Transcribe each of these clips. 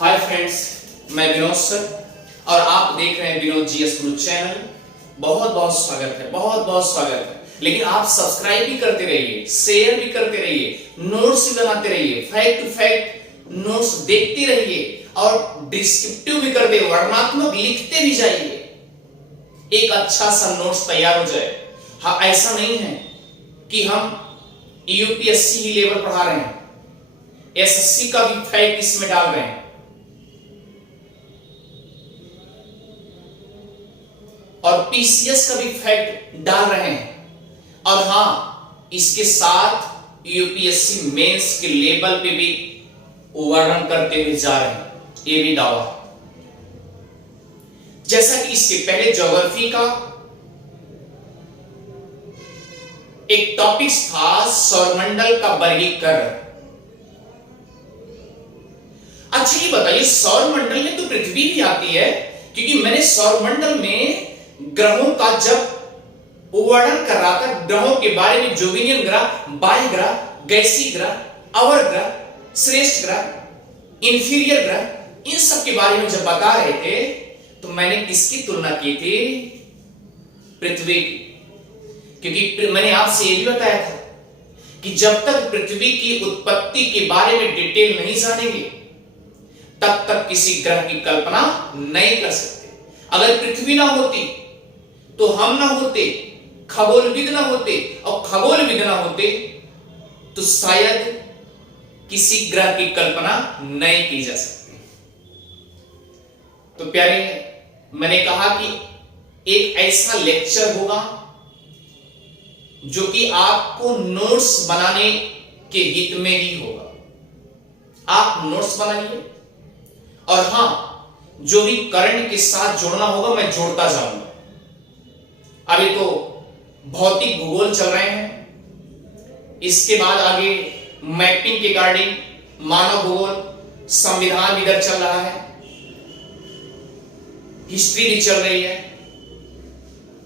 Hi friends, मैं Vinod sir और आप देख रहे हैं विनोद जीएस गुरु चैनल। बहुत बहुत स्वागत है, बहुत बहुत स्वागत है। लेकिन आप सब्सक्राइब भी करते रहिए, शेयर भी करते रहिए, नोट्स भी बनाते रहिए, फैक्ट टू फैक्ट नोट्स देखते रहिए और डिस्क्रिप्टिव भी करते, वर्णनात्मक लिखते भी जाइए। एक अच्छा सा नोट्स तैयार हो जाए। हाँ, ऐसा नहीं है कि हम यूपीएससी ही लेवल पढ़ा रहे हैं, एसएससी का भी फैक्ट इसमें डाल रहे हैं और पीसीएस का भी फैक्ट डाल रहे हैं। और हां, इसके साथ यूपीएससी मेंस के लेवल पे भी वर्णन करते हुए जा रहे हैं, ये भी दावा है। जैसा कि इसके पहले ज्योग्राफी का एक टॉपिक था सौरमंडल का वर्गीकरण। अच्छा ये बताइए, सौरमंडल में तो पृथ्वी भी आती है, क्योंकि मैंने सौरमंडल में ग्रहों का जब वर्णन कर रहा था, ग्रहों के बारे में जोविनियन ग्रह, बाह्य ग्रह, गैसीय ग्रह, अवर ग्रह, श्रेष्ठ ग्रह, इंफीरियर ग्रह, इन सब के बारे में जब बता रहे थे तो मैंने किसकी तुलना की थी? पृथ्वी की। क्योंकि मैंने आपसे यह भी बताया था कि जब तक पृथ्वी की उत्पत्ति के बारे में डिटेल नहीं जानेंगे तब तक किसी ग्रह की कल्पना नहीं कर सकते। अगर पृथ्वी ना होती तो हम ना होते, खगोलविद ना होते, और खगोलविद ना होते तो शायद किसी ग्रह की कल्पना नहीं की जा सकती। तो प्यारे, मैंने कहा कि एक ऐसा लेक्चर होगा जो कि आपको नोट्स बनाने के हित में ही होगा। आप नोट्स बनाइए और हां, जो भी करंट के साथ जोड़ना होगा मैं जोड़ता जाऊंगा। अभी तो भौतिक भूगोल चल रहे हैं, इसके बाद आगे मैपिंग के गार्डिंग मानव भूगोल, संविधान इधर चल रहा है, हिस्ट्री भी चल रही है।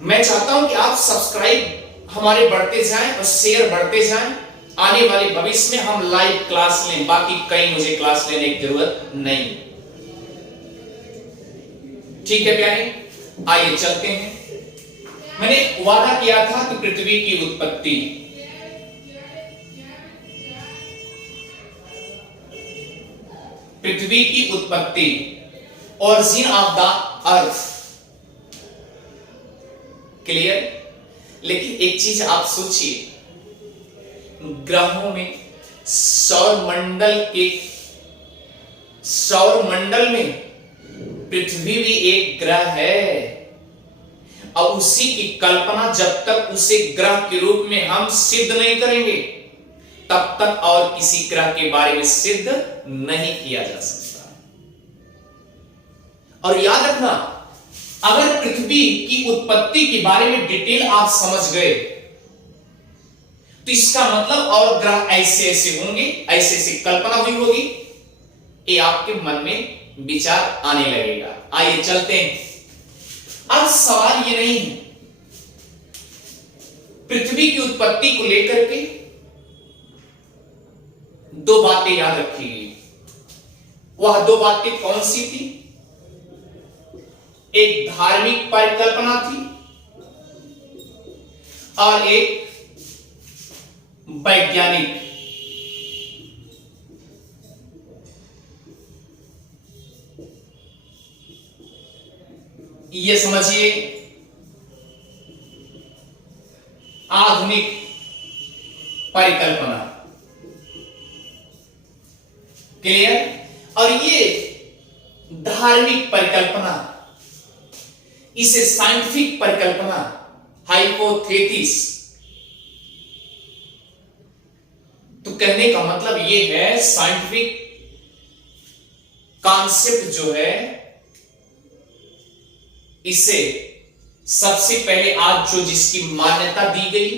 मैं चाहता हूं कि आप सब्सक्राइब हमारे बढ़ते जाएं और शेयर बढ़ते जाएं। आने वाले भविष्य में हम लाइव क्लास लें, बाकी कहीं मुझे क्लास लेने की जरूरत नहीं। ठीक है प्यारे, आइए चलते हैं। मैंने वादा किया था कि पृथ्वी की उत्पत्ति, पृथ्वी की उत्पत्ति, origin of the earth, clear. लेकिन एक चीज आप सोचिए, ग्रहों में सौरमंडल में पृथ्वी भी एक ग्रह है, और उसी की कल्पना जब तक उसे ग्रह के रूप में हम सिद्ध नहीं करेंगे तब तक और किसी ग्रह के बारे में सिद्ध नहीं किया जा सकता। और याद रखना, अगर पृथ्वी की उत्पत्ति के बारे में डिटेल आप समझ गए तो इसका मतलब और ग्रह ऐसे ऐसे होंगे, ऐसे ऐसे कल्पना हुई होगी, ये आपके मन में विचार आने लगेगा। आइए चलते हैं। अब सवाल ये नहीं है, पृथ्वी की उत्पत्ति को लेकर के दो बातें याद रखिए। वह दो बातें कौन सी थी? एक धार्मिक परिकल्पना थी और एक वैज्ञानिक। ये समझिए, आधुनिक परिकल्पना, क्लियर। और ये धार्मिक परिकल्पना, इसे साइंटिफिक परिकल्पना, हाइपोथेसिस। तो कहने का मतलब ये है, साइंटिफिक कॉन्सेप्ट जो है, इसे सबसे पहले आज जो जिसकी मान्यता दी गई,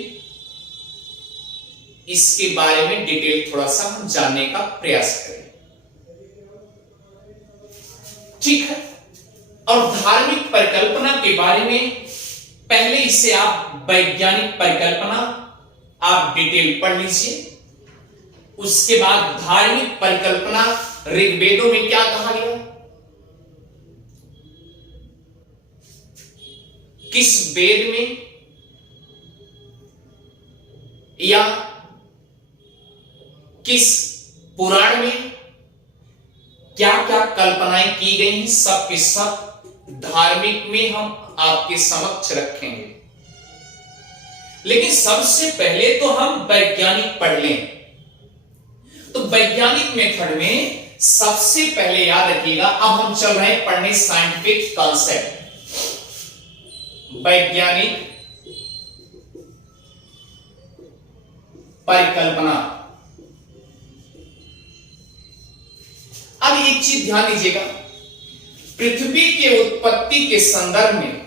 इसके बारे में डिटेल थोड़ा सा हम जानने का प्रयास करें, ठीक है। और धार्मिक परिकल्पना के बारे में पहले इसे आप वैज्ञानिक परिकल्पना आप डिटेल पढ़ लीजिए, उसके बाद धार्मिक परिकल्पना ऋग्वेदों में क्या कहा गया, किस वेद में या किस पुराण में क्या क्या कल्पनाएं की गई हैं, सब के सब धार्मिक में हम आपके समक्ष रखेंगे। लेकिन सबसे पहले तो हम वैज्ञानिक पढ़ लें। तो वैज्ञानिक मेथड में सबसे पहले याद रखिएगा, अब हम चल रहे हैं पढ़ने साइंटिफिक कॉन्सेप्ट, वैज्ञानिक परिकल्पना। अब एक चीज ध्यान दीजिएगा, पृथ्वी के उत्पत्ति के संदर्भ में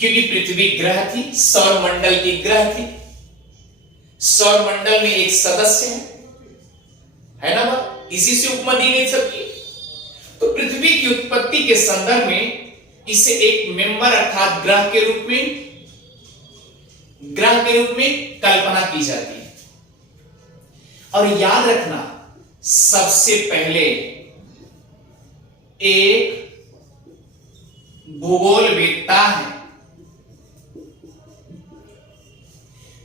क्योंकि पृथ्वी ग्रह थी, सौरमंडल की ग्रह थी, सौरमंडल में एक सदस्य है ना बात, इसी से उपमा दी गई सबकी। तो पृथ्वी की उत्पत्ति के संदर्भ में इसे एक मेंबर अर्थात ग्रह के रूप में कल्पना की जाती है। और याद रखना, सबसे पहले एक भूगोलवेत्ता है,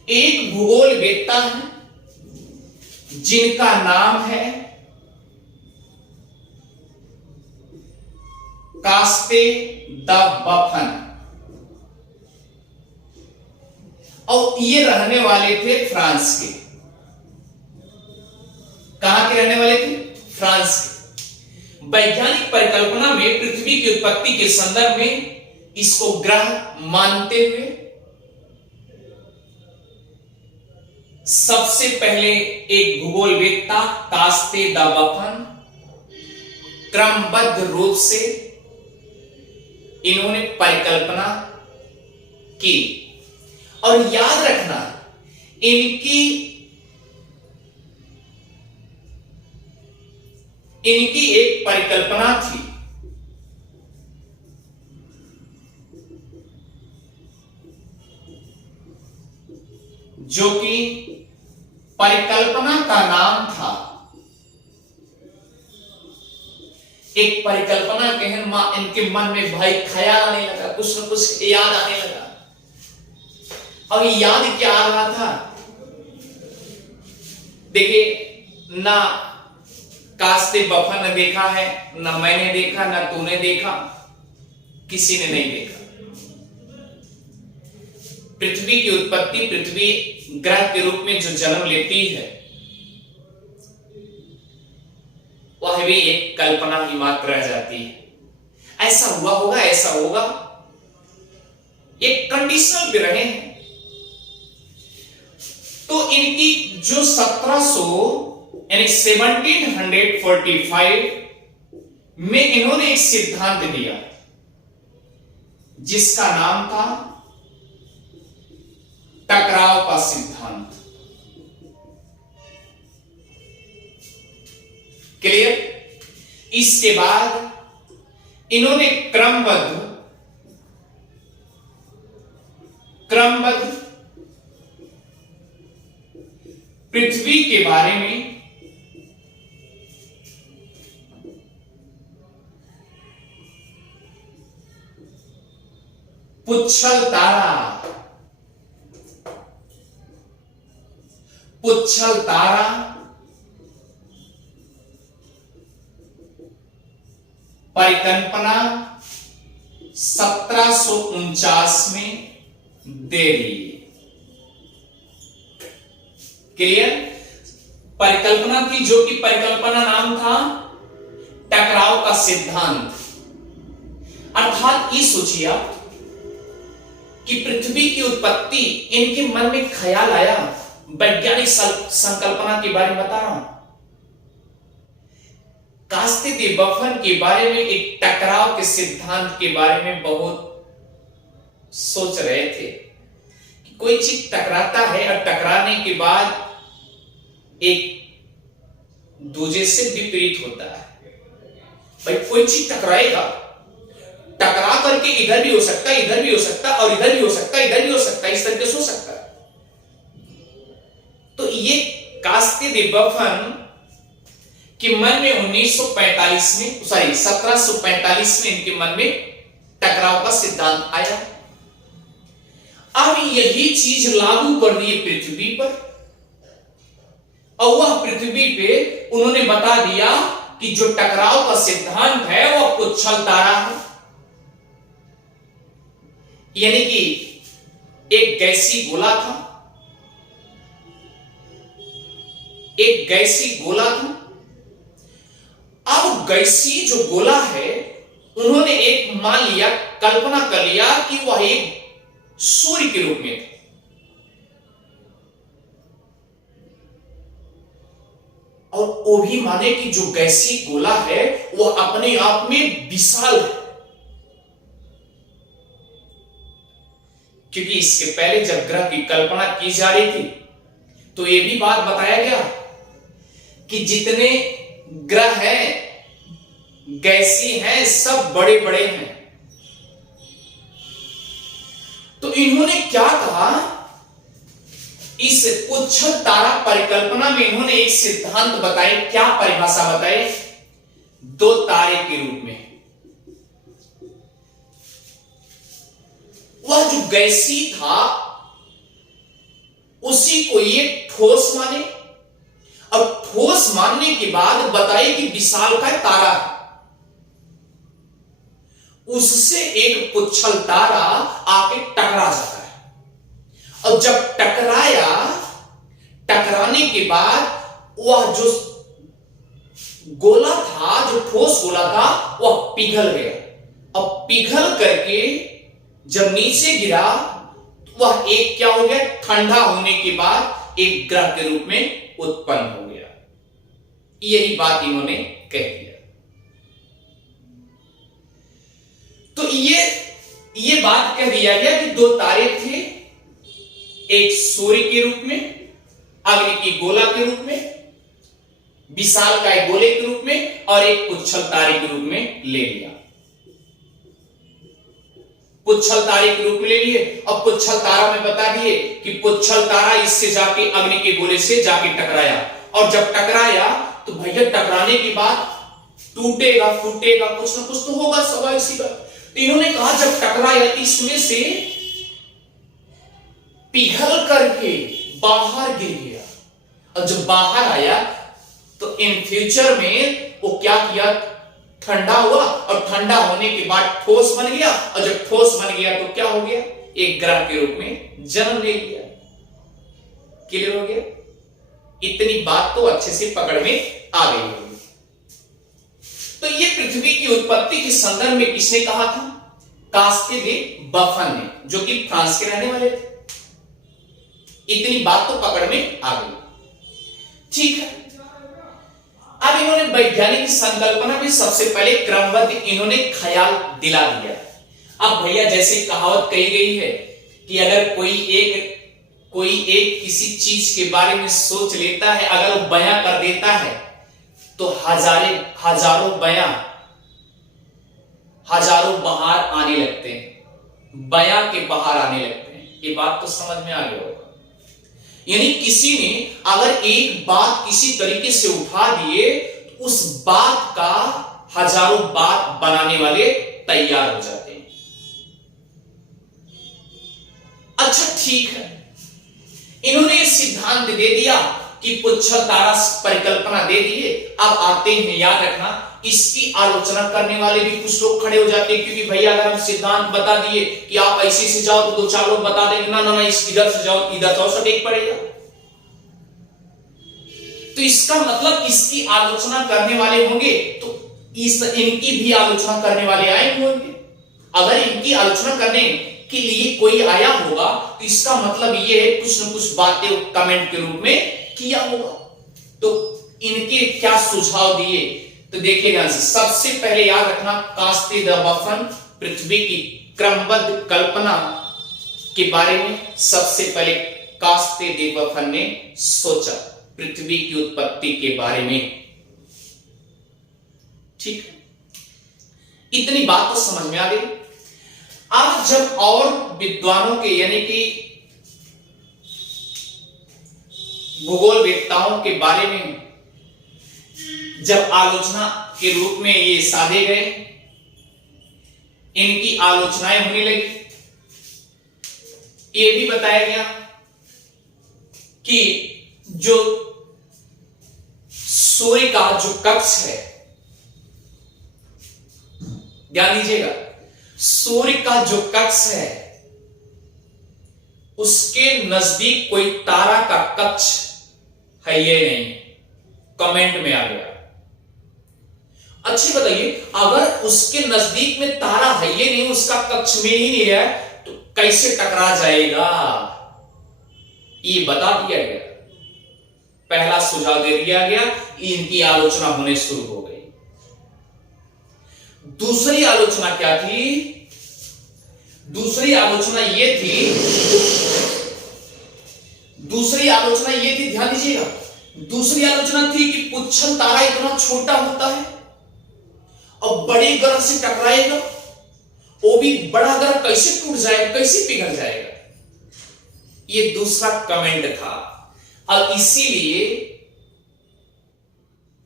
एक भूगोलवेत्ता है जिनका नाम है कास्ते द बफन, और ये रहने वाले थे फ्रांस के। कहां के रहने वाले थे? फ्रांस के। वैज्ञानिक परिकल्पना में पृथ्वी की उत्पत्ति के संदर्भ में इसको ग्रह मानते हुए सबसे पहले एक भूगोलवेत्ता कास्ते द बफन क्रमबद्ध रूप से इन्होंने परिकल्पना की। और याद रखना, इनकी एक परिकल्पना थी जो कि परिकल्पना का नाम था, एक परिकल्पना के इनके मन में भाई ख्याल आने लगा, कुछ न कुछ याद आने लगा। और याद क्या आ रहा था? देखिए, ना कास्ते बफन ने देखा है, ना मैंने देखा, ना तूने देखा, किसी ने नहीं देखा। पृथ्वी की उत्पत्ति, पृथ्वी ग्रह के रूप में जो जन्म लेती है, वह भी एक कल्पना ही मात्र रह जाती है। ऐसा हुआ होगा, ऐसा होगा, एक कंडीशनल भी रहे हैं। तो इनकी जो 1700 यानी 1745 में इन्होंने एक सिद्धांत दिया जिसका नाम था टकराव का सिद्धांत। क्लियर? इसके बाद इन्होंने क्रमबद्ध पृथ्वी के बारे में पुच्छल तारा परिकल्पना 1749 में दे दी। क्लियर? परिकल्पना थी जो कि परिकल्पना नाम था टकराव का सिद्धांत। अर्थात ये सोचिए आप कि पृथ्वी की उत्पत्ति, इनके मन में ख्याल आया, वैज्ञानिक संकल्पना के बारे में बता रहा हूं, कास्ते द बफन के बारे में, एक टकराव के सिद्धांत के बारे में बहुत सोच रहे थे कि कोई चीज टकराता है और टकराने के बाद एक दूसरे से विपरीत होता है। भाई कोई चीज टकराएगा टकरा करके इधर भी हो सकता है, इधर भी हो सकता है, और इधर भी हो सकता है, इधर भी हो सकता है, इस तरीके से हो सकता है। तो ये कास्ते दे बफन के मन में 1945 में, सॉरी 1745 में इनके मन में टकराव का सिद्धांत आया। अब यही चीज लागू कर दी पृथ्वी पर, और वह पृथ्वी पे उन्होंने बता दिया कि जो टकराव का सिद्धांत है वह पुच्छल तारा है। यानी कि एक गैसी गोला था, एक गैसी गोला था। अब गैसी जो गोला है, उन्होंने एक मान लिया, कल्पना कर लिया कि वह एक सूर्य के रूप में था, और वो भी माने कि जो गैसी गोला है वह अपने आप में विशाल है। क्योंकि इसके पहले जब ग्रह की कल्पना की जा रही थी तो यह भी बात बताया गया कि जितने ग्रह हैं, गैसी हैं, सब बड़े बड़े हैं। तो इन्होंने क्या कहा, इस पुच्छल तारा परिकल्पना में इन्होंने एक सिद्धांत बताए। क्या परिभाषा बताए? दो तारे के रूप में। वह जो गैसी था उसी को ये ठोस माने, और ठोस मानने के बाद बताए कि विशालकाय तारा है। उससे एक पुच्छल तारा आके टकरा जाता है, और जब टकराया, टकराने के बाद वह जो गोला था, जो ठोस गोला था, वह पिघल गया। और पिघल करके जब नीचे गिरा, वह एक क्या हो गया, ठंडा होने के बाद एक ग्रह के रूप में उत्पन्न हो गया। यही बात इन्होंने कह दिया। तो ये बात कह दिया गया कि दो तारे थे, एक सूर्य के रूप में, अग्नि की गोला के रूप में, विशालकाय गोले के रूप में, और एक पुच्छल तारे के रूप में ले लिया। पुच्छल तारे के रूप में ले लिए, और पुच्छल तारा में बता दिए कि पुच्छल तारा इससे जाके अग्नि के गोले से जाके टकराया, और जब टकराया तो भैया टकराने के बाद टूटेगा फूटेगा, कुछ ना कुछ तो होगा, स्वाभाविक सी बात। तो इन्होंने कहा जब टकराया इसमें से पिघल करके बाहर गिर गया, और जब बाहर आया तो इन फ्यूचर में वो क्या किया, ठंडा हुआ, और ठंडा होने के बाद ठोस बन गया, और जब ठोस बन गया तो क्या हो गया, एक ग्रह के रूप में जन्म ले लिया। क्लियर हो गया? इतनी बात तो अच्छे से पकड़ में आ गई होगी। तो ये पृथ्वी की उत्पत्ति के संदर्भ में किसने कहा था? कास्ते दे बफन ने, जो कि फ्रांस के रहने वाले थे। इतनी बात तो पकड़ में आ गई। ठीक है, अब इन्होंने वैज्ञानिक संकल्पना में सबसे पहले क्रमबद्ध इन्होंने ख्याल दिला दिया। अब भैया जैसे कहावत कही गई है कि अगर कोई एक किसी चीज के बारे में सोच लेता है, अगर वो बयां कर देता है तो हजारों बहार आने लगते हैं, बयां के बहार आने लगते हैं। ये बात तो समझ में आ गया होगा। यानी किसी ने अगर एक बात किसी तरीके से उठा दिए तो उस बात का हजारों बात बनाने वाले तैयार हो जाते हैं। अच्छा ठीक है, इन्होंने सिद्धांत दे दिया कि पुच्छल तारा परिकल्पना दे दिए। अब आते हैं, याद रखना, इसकी आलोचना करने वाले भी कुछ लोग खड़े हो जाते हैं, क्योंकि भैया अगर हम सिद्धांत बता दिए कि आप ऐसे से जाओ तो दो चार लोग बता देंगे ना ना इस इधर से जाओ, इधर जाओ, सटीक पड़ेगा। तो इसका मतलब इसकी आलोचना करने वाले होंगे तो इनकी भी आलोचना करने वाले आए होंगे। अगर इनकी आलोचना करने के लिए कोई आया होगा तो इसका मतलब ये है कुछ न कुछ बातें कमेंट के रूप में किया होगा। तो इनके क्या सुझाव दिए तो देखिएगा। सबसे पहले याद रखना, कास्ते द बफन पृथ्वी की क्रमबद्ध कल्पना के बारे में सबसे पहले कास्ते द बफन ने सोचा, पृथ्वी की उत्पत्ति के बारे में। ठीक, इतनी बात तो समझ में आ गई। अब जब और विद्वानों के यानी कि भूगोलवेत्ताओं के बारे में जब आलोचना के रूप में ये साधे गए, इनकी आलोचनाएं होने लगी, ये भी बताया गया कि जो सूर्य का जो कक्ष है, ध्यान दीजिएगा, सूर्य का जो कक्ष है उसके नजदीक कोई तारा का कक्ष है ये नहीं। कमेंट में आ गया। अच्छी बताइए, अगर उसके नजदीक में तारा है ये नहीं, उसका कक्ष में ही नहीं है, तो कैसे टकरा जाएगा, ये बता दिया गया। पहला सुझाव दे दिया गया, इनकी आलोचना होने शुरू हो गई। दूसरी आलोचना क्या थी? दूसरी आलोचना ये थी, ध्यान दीजिएगा, दूसरी आलोचना थी कि पुच्छन तारा इतना छोटा होता है और बड़े ग्रह से टकराएगा, वो भी बड़ा ग्रह कैसे टूट जाएगा, कैसे पिघल जाएगा, ये दूसरा कमेंट था। और इसीलिए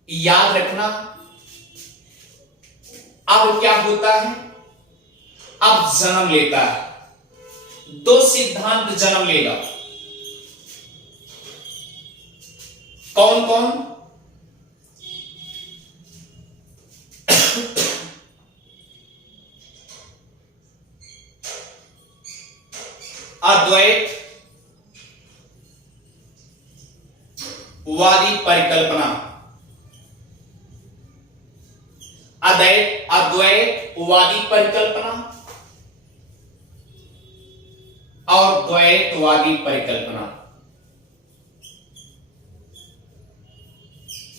याद रखना, अब क्या होता है, अब जन्म लेता है, दो सिद्धांत जन्म लेगा। कौन कौन? अद्वैत वादी परिकल्पना, अद्वैत वादी परिकल्पना और द्वैतवादी परिकल्पना,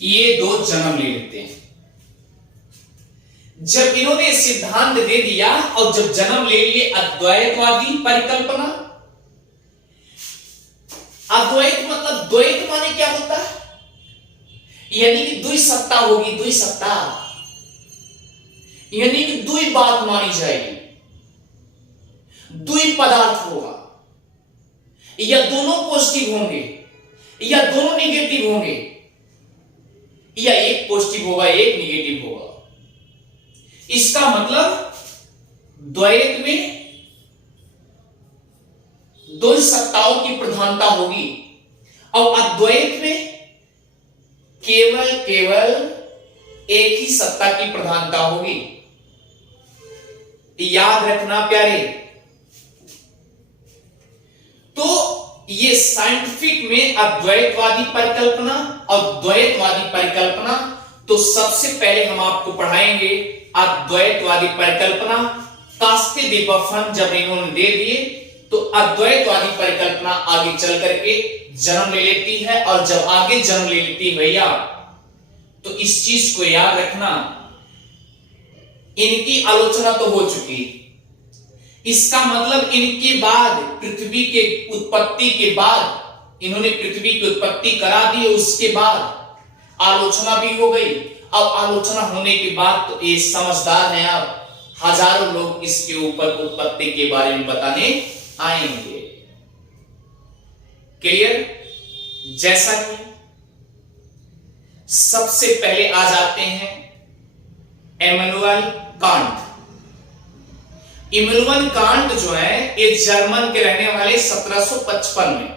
ये दो जन्म ले लेते हैं। जब इन्होंने सिद्धांत दे दिया और जब जन्म ले लिए अद्वैतवादी परिकल्पना, अद्वैत मतलब द्वैत माने क्या होता है, यानी कि दुई सत्ता होगी, दुई सत्ता यानी कि दुई बात मानी जाएगी, दुई पदार्थ होगा, या दोनों पॉजिटिव होंगे या दोनों निगेटिव होंगे, या एक पॉजिटिव होगा एक निगेटिव होगा। इसका मतलब द्वैत में दो सत्ताओं की प्रधानता होगी और अद्वैत में केवल एक ही सत्ता की प्रधानता होगी। याद रखना प्यारे, तो ये साइंटिफिक में अद्वैतवादी परिकल्पना और द्वैतवादी परिकल्पना, तो सबसे पहले हम आपको पढ़ाएंगे अद्वैतवादी परिकल्पना। कास्ते दे बफन जब इन्होंने दे दिए तो अद्वैतवादी परिकल्पना आगे चल करके जन्म ले लेती है, और जब आगे जन्म ले लेती है भैया, तो इस चीज को याद रखना, इनकी आलोचना तो हो चुकी, इसका मतलब इनके बाद पृथ्वी के उत्पत्ति के बाद इन्होंने पृथ्वी की उत्पत्ति करा दी, उसके बाद आलोचना भी हो गई। अब आलोचना होने के बाद तो ये समझदार हैं, अब हजारों लोग इसके ऊपर उत्पत्ति के बारे में बताने आएंगे। क्लियर? जैसा कि सबसे पहले आ जाते हैं इमैनुअल कांट। इमैनुअल कांट जो है ये जर्मन के रहने वाले 1755 में,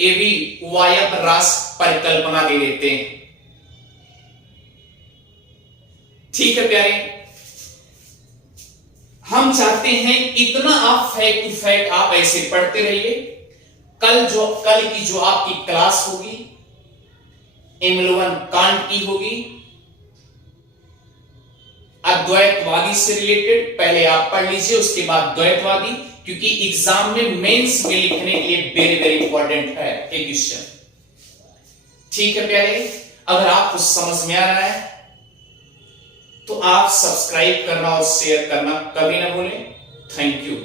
ये भी वायव्य राष्ट्र परिकल्पना दे देते हैं। ठीक है प्यारे, हम चाहते हैं इतना आप फैक्ट टू फैक्ट आप ऐसे पढ़ते रहिए। कल की जो आपकी क्लास होगी इमैनुअल कांट की होगी, अद्वैतवादी से रिलेटेड पहले आप पढ़ लीजिए, उसके बाद द्वैतवादी, क्योंकि एग्जाम में मेंस में लिखने के लिए वेरी वेरी इंपॉर्टेंट है ये क्वेश्चन। ठीक है प्यारे, अगर आपको समझ में आ रहा है तो आप सब्सक्राइब करना और शेयर करना कभी ना भूलें। Thank you.